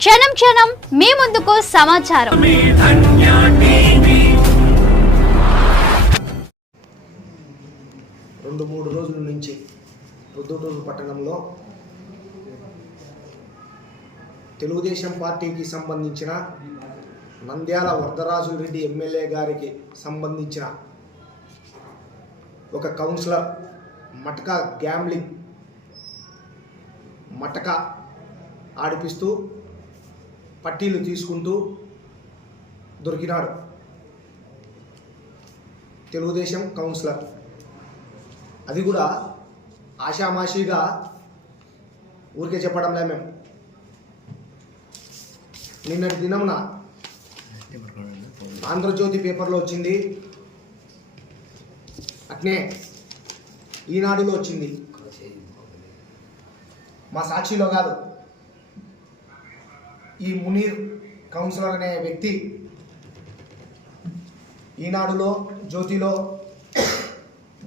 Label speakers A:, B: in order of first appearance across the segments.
A: క్షణం క్షణం మీ ముందుకు సమాచారం రెండు మూడు రోజుల నుంచి పొద్దుటూరు పట్టణంలో తెలుగుదేశం పార్టీకి సంబంధించిన నంద్యాల వరదరాజు రెడ్డి ఎమ్మెల్యే గారికి సంబంధించిన ఒక కౌన్సిలర్ మటకా గ్యాంబ్లింగ్ మటకా ఆడిపిస్తూ పట్టీలు తీసుకుంటూ దొరికినాడు తెలుగుదేశం కౌన్సిలర్ అది కూడా ఆషామాషీగా ఊరికే చెప్పడంలే మేము నిన్నటి దినమున ఆంధ్రజ్యోతి పేపర్లో వచ్చింది అట్నే ఈనాడులో వచ్చింది మా సాక్షిలో కాదు ఈ మునీర్ కౌన్సిలర్ అనే వ్యక్తి ఈనాడులో జ్యోతిలో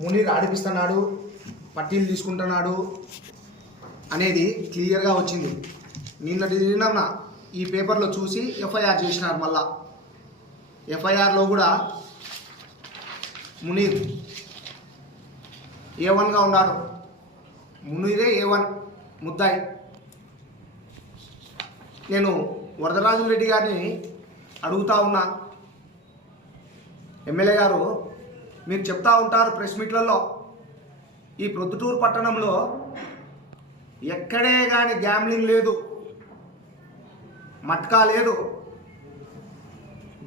A: మునీర్ ఆడిపిస్తున్నాడు పట్టీలు తీసుకుంటున్నాడు అనేది క్లియర్గా వచ్చింది నిన్న నిన్న ఈ పేపర్లో చూసి ఎఫ్ఐఆర్ చేసినారు మళ్ళా ఎఫ్ఐఆర్లో కూడా మునీర్ ఏ వన్గా ఉన్నాడు మునీరే ఏ వన్ ముద్దాయి నేను వరదరాజు రెడ్డి గారిని అడుగుతా ఉన్నా ఎమ్మెల్యే గారు మీరు చెప్తా ఉంటారు ప్రెస్ మీట్లలో ఈ ప్రొద్దుటూరు పట్టణంలో ఎక్కడే కానీ గ్యామ్లింగ్ లేదు మట్కా లేదు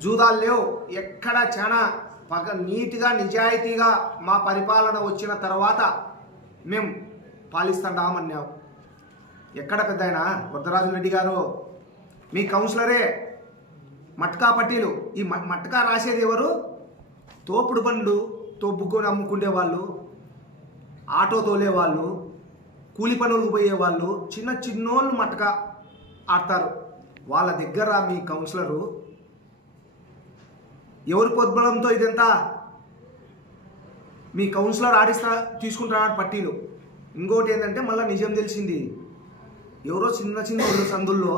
A: జూదాలు లేవు ఎక్కడ చాలా పగ నీట్గా నిజాయితీగా మా పరిపాలన వచ్చిన తర్వాత మేము రామన్నావు ఎక్కడ పెద్ద ఆయన వృద్ధరాజు రెడ్డి గారు మీ కౌన్సిలరే మట్కా పట్టీలు ఈ మట్కా రాసేది ఎవరు తోపుడు బండ్లు తోపుకొని అమ్ముకునే వాళ్ళు ఆటో తోలే వాళ్ళు కూలి పనులు పోయే వాళ్ళు చిన్న చిన్నోళ్ళు మట్కా ఆడతారు వాళ్ళ దగ్గర మీ కౌన్సిలరు ఎవరి పొద్బలంతో ఇదంతా మీ కౌన్సిలర్ ఆడిస్తా తీసుకుంటున్నాడు పట్టీలు ఇంకోటి ఏంటంటే మళ్ళీ నిజం తెలిసింది ఎవరో చిన్న చిన్న సందుల్లో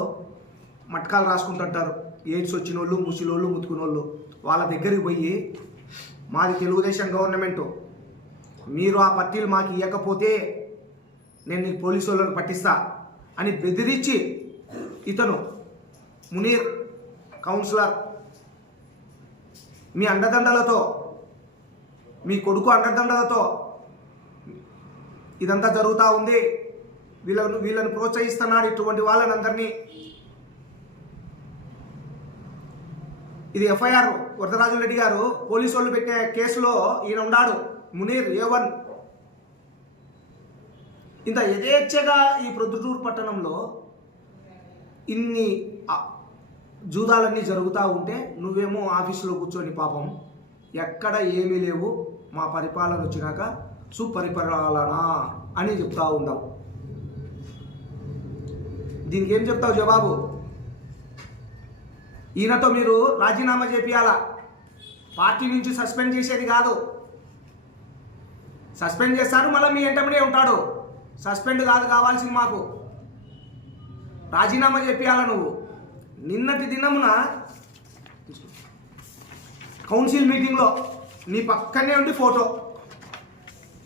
A: మట్కాలు రాసుకుంటుంటారు ఏడ్స్ వచ్చిన వాళ్ళు ముసిలోళ్ళు ముతుకునోళ్ళు వాళ్ళ దగ్గరికి పోయి మాది తెలుగుదేశం గవర్నమెంటు మీరు ఆ పత్తిలు మాకు ఇవ్వకపోతే నేను నీకు పోలీసు వాళ్ళని పట్టిస్తా అని బెదిరించి ఇతను మునీర్ కౌన్సిలర్ మీ అండదండలతో మీ కొడుకు అండదండలతో ఇదంతా జరుగుతూ ఉంది వీళ్ళను వీళ్ళను ప్రోత్సహిస్తున్నాడు ఇటువంటి వాళ్ళని అందరినీ ఇది ఎఫ్ఐఆర్ వరదరాజు రెడ్డి గారు పోలీసు వాళ్ళు పెట్టే కేసులో ఈయన ఉన్నాడు మునీర్ ఏ వన్ ఇంత యథేచ్ఛగా ఈ ప్రొద్దుటూరు పట్టణంలో ఇన్ని జూదాలన్నీ జరుగుతూ ఉంటే నువ్వేమో ఆఫీసులో కూర్చొని పాపం ఎక్కడ ఏమీ లేవు మా పరిపాలన వచ్చినాక సుపరిపాలన అని చెప్తా ఉన్నావు దీనికి ఏం చెప్తావు జవాబు ఈయనతో మీరు రాజీనామా చేపియాలా పార్టీ నుంచి సస్పెండ్ చేసేది కాదు సస్పెండ్ చేస్తారు మళ్ళీ మీ వెంటనే ఉంటాడు సస్పెండ్ కాదు కావాల్సింది మాకు రాజీనామా చెప్పాల నువ్వు నిన్నటి దినమున కౌన్సిల్ మీటింగ్లో నీ పక్కనే ఉండి ఫోటో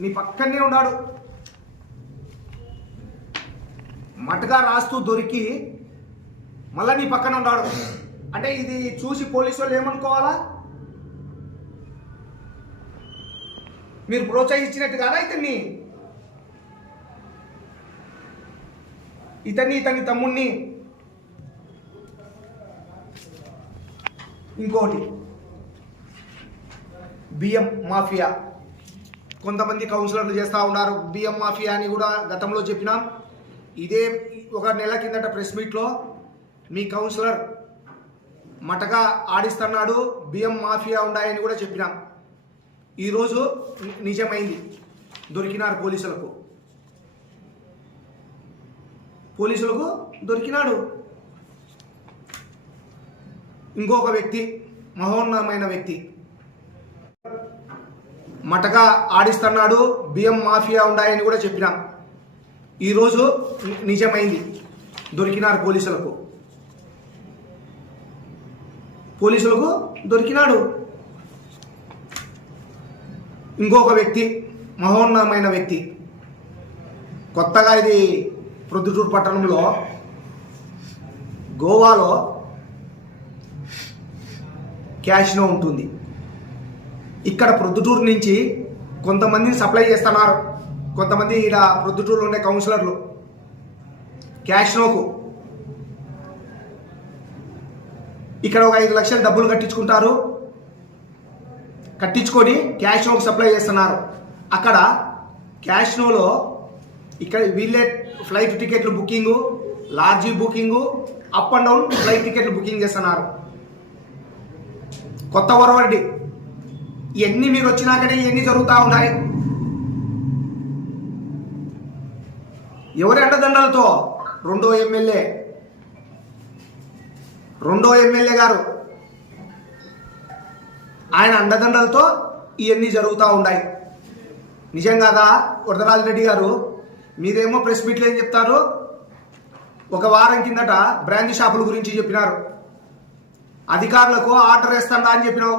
A: నీ పక్కనే ఉన్నాడు మటుగా రాస్తూ దొరికి మళ్ళీ నీ పక్కన ఉన్నాడు అంటే ఇది చూసి పోలీసు వాళ్ళు ఏమనుకోవాలా మీరు ప్రోత్సహించినట్టు కాదా ఇతన్ని ఇతన్ని ఇతని తమ్ముణ్ణి ఇంకోటి బియ్యం మాఫియా కొంతమంది కౌన్సిలర్లు చేస్తూ ఉన్నారు బియ్యం మాఫియా అని కూడా గతంలో చెప్పినాం ఇదే ఒక నెల కిందట ప్రెస్ మీట్లో మీ కౌన్సిలర్ మటగా ఆడిస్తున్నాడు బియ్యం మాఫియా ఉన్నాయని కూడా చెప్పినాం ఈరోజు నిజమైంది దొరికినారు పోలీసులకు పోలీసులకు దొరికినాడు ఇంకొక వ్యక్తి మహోన్నతమైన వ్యక్తి మటగా ఆడిస్తున్నాడు బియ్యం మాఫియా ఉన్నాయని కూడా చెప్పినాం ఈరోజు నిజమైంది దొరికినారు పోలీసులకు పోలీసులకు దొరికినాడు ఇంకొక వ్యక్తి మహోన్నతమైన వ్యక్తి కొత్తగా ఇది ప్రొద్దుటూరు పట్టణంలో గోవాలో క్యాష్నో ఉంటుంది ఇక్కడ ప్రొద్దుటూరు నుంచి కొంతమందిని సప్లై చేస్తున్నారు కొంతమంది ఇలా ప్రొద్దుటూరులో ఉండే కౌన్సిలర్లు క్యాష్ నోకు ఇక్కడ ఒక ఐదు లక్షలు డబ్బులు కట్టించుకుంటారు కట్టించుకొని క్యాష్ నోకు సప్లై చేస్తున్నారు అక్కడ క్యాష్ నోలో ఇక్కడ వీళ్ళే ఫ్లైట్ టికెట్లు booking large booking up and down flight టికెట్లు బుకింగ్ చేస్తున్నారు కొత్త ఒరవడి ఇవన్నీ మీరు వచ్చినాకనే ఇవన్నీ జరుగుతూ ఉన్నాయి ఎవరి అండదండలతో రెండో ఎమ్మెల్యే రెండో ఎమ్మెల్యే గారు ఆయన అండదండలతో ఇవన్నీ జరుగుతూ ఉన్నాయి నిజం కదా రెడ్డి గారు మీరేమో ప్రెస్ మీట్లో ఏం చెప్తారు ఒక వారం కిందట బ్రాంచ్ షాపుల గురించి చెప్పినారు అధికారులకు ఆర్డర్ వేస్తాడా అని చెప్పినావు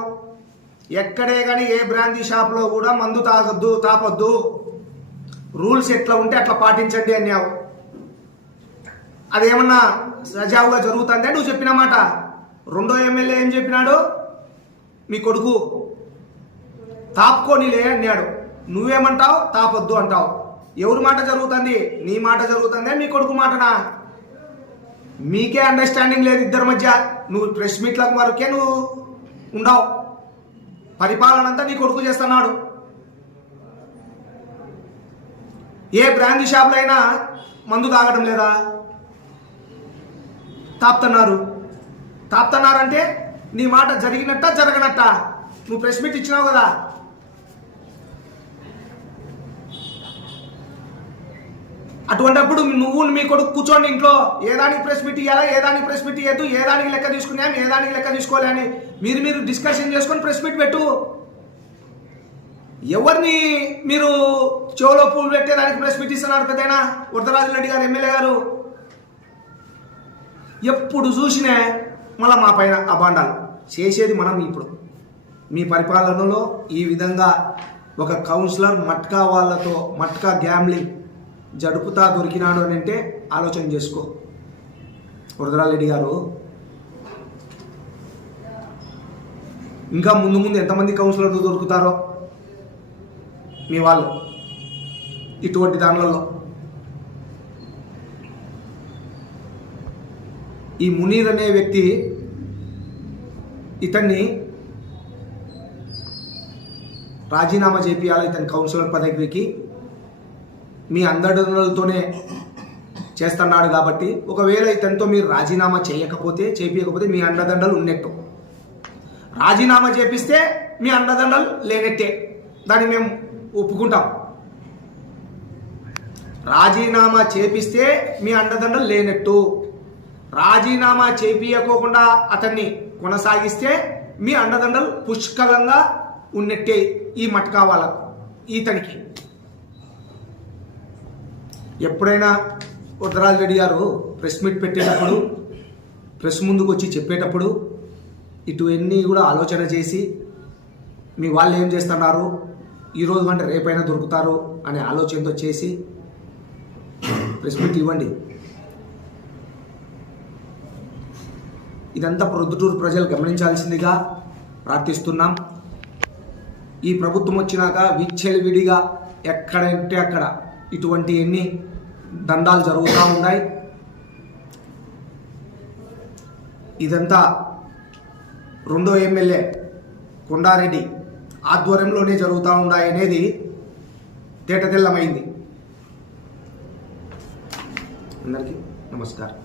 A: ఎక్కడే కానీ ఏ బ్రాంచ్ షాప్లో కూడా మందు తాగొద్దు తాపొద్దు రూల్స్ ఎట్లా ఉంటే అట్లా పాటించండి అన్నావు అదేమన్నా సజావుగా జరుగుతుందే నువ్వు చెప్పిన మాట రెండో ఎమ్మెల్యే ఏం చెప్పినాడు మీ కొడుకు తాపుకోనిలే అన్నాడు నువ్వేమంటావు తాపొద్దు అంటావు ఎవరి మాట జరుగుతుంది నీ మాట జరుగుతుందే మీ కొడుకు మాటనా మీకే అండర్స్టాండింగ్ లేదు ఇద్దరి మధ్య నువ్వు ప్రెస్ మీట్లకు వరకే నువ్వు ఉండవు పరిపాలన అంతా నీ కొడుకు చేస్తున్నాడు ఏ బ్రాండ్ షాప్లో అయినా మందు తాగడం లేదా తాప్తన్నారు తాప్తన్నారంటే నీ మాట జరిగినట్ట జరగనట్ట నువ్వు ప్రెస్ మీట్ ఇచ్చినావు కదా అటువంటిప్పుడు నువ్వు మీ కొడుకు కూర్చోండి ఇంట్లో ఏదానికి ప్రెస్ మీట్ ఇవ్వాలా ఏదానికి ప్రెస్ మీట్ ఇవ్వద్దు ఏదానికి లెక్క తీసుకున్నాం ఏదానికి లెక్క తీసుకోవాలి అని మీరు మీరు డిస్కషన్ చేసుకొని ప్రెస్ మీట్ పెట్టు ఎవరిని మీరు చెవులో పూలు దానికి ప్రెస్ మీట్ ఇస్తున్నారు పెద్దైనా ఉడతరాజు రెడ్డి గారు ఎమ్మెల్యే గారు ఎప్పుడు చూసినా మళ్ళీ మా పైన అబాండాలు చేసేది మనం ఇప్పుడు మీ పరిపాలనలో ఈ విధంగా ఒక కౌన్సిలర్ మట్కా వాళ్ళతో మట్కా గ్యామ్లింగ్ జడుపుతా దొరికినాడు అని అంటే ఆలోచన చేసుకో వరదరాలరెడ్డి గారు ఇంకా ముందు ముందు ఎంతమంది కౌన్సిలర్లు దొరుకుతారో మీ వాళ్ళు ఇటువంటి దానిలలో ఈ మునీర్ అనే వ్యక్తి ఇతన్ని రాజీనామా చేపియాలి ఇతని కౌన్సిలర్ పదవికి మీ అందరితోనే చేస్తున్నాడు కాబట్టి ఒకవేళ ఇతనితో మీరు రాజీనామా చేయకపోతే చేపించకపోతే మీ అండదండలు ఉన్నట్టు రాజీనామా చేపిస్తే మీ అండదండలు లేనట్టే దాన్ని మేము ఒప్పుకుంటాం రాజీనామా చేపిస్తే మీ అండదండలు లేనట్టు రాజీనామా చేపియకోకుండా అతన్ని కొనసాగిస్తే మీ అండదండలు పుష్కలంగా ఉన్నట్టే ఈ మట్కా వాళ్ళకు ఈతనికి ఎప్పుడైనా ఉత్తరాజ్ రెడ్డి గారు ప్రెస్ మీట్ పెట్టేటప్పుడు ప్రెస్ ముందుకు వచ్చి చెప్పేటప్పుడు ఇటువన్నీ కూడా ఆలోచన చేసి మీ వాళ్ళు ఏం చేస్తున్నారు ఈరోజు అంటే రేపైనా దొరుకుతారు అనే ఆలోచనతో చేసి ప్రెస్ ఇవ్వండి ఇదంతా ప్రొద్దుటూరు ప్రజలు గమనించాల్సిందిగా ప్రార్థిస్తున్నాం ఈ ప్రభుత్వం వచ్చినాక విచ్చలివిడిగా ఎక్కడంటే అక్కడ ఇటువంటి ఎన్ని దండాలు జరుగుతూ ఉన్నాయి ఇదంతా రెండో ఎమ్మెల్యే కొండారెడ్డి ఆధ్వర్యంలోనే జరుగుతూ ఉన్నాయనేది తేటతెల్లమైంది అందరికీ నమస్కారం